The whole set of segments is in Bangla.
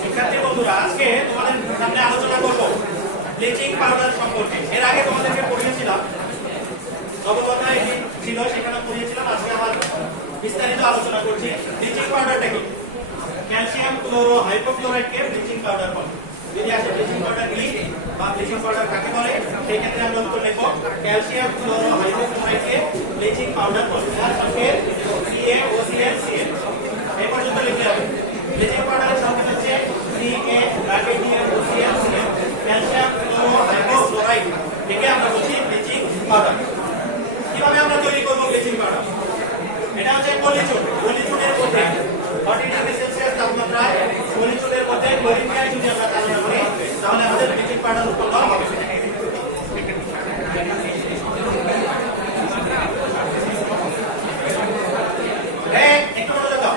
শিক্ষার্থী বন্ধুরা, আজকে তোমাদের সামনে আলোচনা করব ব্লিচিং পাউডার সম্পর্কে। এর আগে তোমাদেরকে পড়িয়েছিলাম নবকথা এটি ছিল সেখানে পড়িয়েছিলাম, আজকে আবার বিস্তারিত আলোচনা করছি। ব্লিচিং পাউডারটা কি? ক্যালসিয়াম ক্লোরো হাইপোক্লোরাইডকে ব্লিচিং পাউডার বলে? যদি আসে ব্লিচিং পাউডার কি বা ব্লিচিং পাউডার কাকে বলে, সেই ক্ষেত্রে আমরা উত্তর লিখব, ক্যালসিয়াম ক্লোরো হাইপোক্লোরাইডকে ব্লিচিং পাউডার বলে। যার সঙ্গে সিএ ওসিএল সিএল এই পর্যন্ত লিখতে হবে ব্লিচিং পাউডারের সংকেত হচ্ছে সিএ ব্র্যাকেট দিয়ে OCL CL calcium chloro hypochloride একে আমরা বলছি ব্লিচিং পাউডার কীভাবে আমরা তৈরি করব ব্লিচিং পাউডার এটা হচ্ছে পলিচুন পলিচুনের মধ্যে 40 ডিগ্রি সেলসিয়াস তাপমাত্রায় পলিচুনের মধ্যে ক্লোরিন গ্যাস যদি আমরা চালনা করি তাহলে আমাদের ব্লিচিং পাউডার উৎপন্ন হবে এই, একটু মনোযোগ দাও।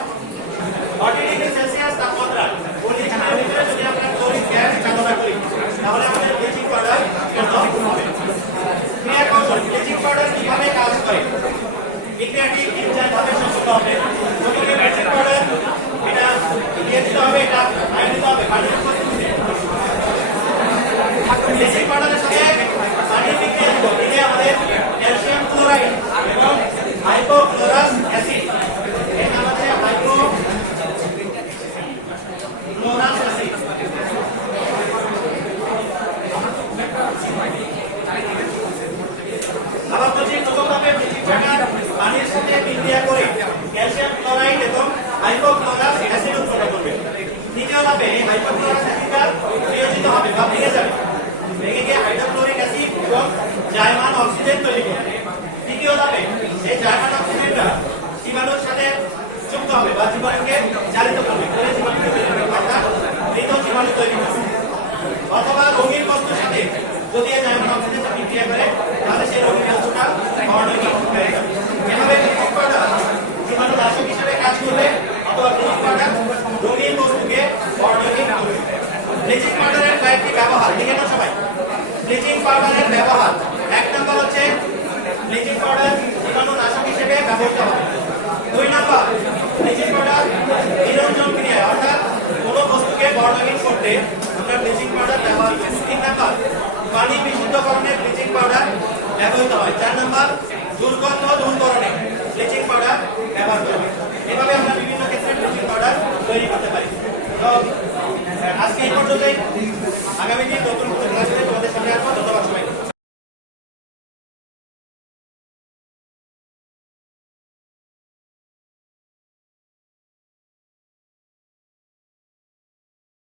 40 ডিগ্রি সেলসিয়াস তাপমাত্রায় পলিচুনের ভিতরে যদি আমরা ক্লোরিন গ্যাস চালনা করি তাহলে আমাদের ব্লিচিং পাউডার উৎপন্ন হবে ক্রিয়া কৌশল ব্লিচিং পাউডার কীভাবে কাজ করে বিক্রিয়াটি তিন চার ধাপে সম্পন্ন হবে প্রথমে ব্লিচিং পাউডার এটা দিয়ে দিতে হবে এটা আয়ন দিতে হবে পানির উপস্থিতিতে ব্লিচিং পাউডারের সাথে পানি বিক্রিয়া দিব দিলে আমাদের ক্যালসিয়াম ক্লোরাইড এবং হাইপোক্লোরাস অ্যাসিড এর নাম হচ্ছে হাইপোক্লোরাস অ্যাসিড আবার বলছি প্রথমভাবে ব্লিচিং পাউডার পানির সাথে বিক্রিয়া করে ক্যালসিয়াম ক্লোরাইড এবং হাইপোক্লোরাস অ্যাসিড উৎপন্ন করবে দ্বিতীয় ধাপে এই হাইপোক্লোরাস অ্যাসিডটা বিয়োজিত হবে বা ভেঙে যাবে ভেঙে গিয়ে হাইড্রোক্লোরিক অ্যাসিড এবং জার্মান অক্সিজেন তৈরি করবে তৃতীয় ধাপে এই জার্মান অক্সিজেনটা জীবাণুর সাথে যুক্ত হবে বা জীবাণুকে চালিত করবে। করে জীবাণুকে তৈরি করবে। অর্থাৎ মৃত জীবাণু তৈরি করবে অথবা রঙিন বস্তুর সাথে যদি এই জার্মান অক্সিজেনটা বিক্রিয়া করে, তাহলে সেই রঙিন বস্তুটা অর্ণবিক হয়ে যাবে। এভাবে ব্লিচিং জীবাণু নাশক হিসেবে কাজ করবে, অথবা পাউডার রঙিন বস্তুকে অর্ণবিক করবে। ব্লিচিং পাউডারের কয়েকটি ব্যবহার লিখে নাও সবাই। ব্লিচিং পাউডারের ব্যবহার পাউডার অর্থাৎ কোনো বস্তুকে বর্ণহীন করতে ব্লিচিং পাউডার ব্যবহার করি। তিন নম্বর, পানি বিশুদ্ধকরণে ব্লিচিং পাউডার ব্যবহৃত হয়। চার নম্বর, দুর্গন্ধ দূরকরণে ব্লিচিং পাউডার ব্যবহার হয় এভাবে আমরা বিভিন্ন ক্ষেত্রে পাউডার তৈরি করতে পারি। আজকে এই পর্যন্তই। আগামী দিন নতুন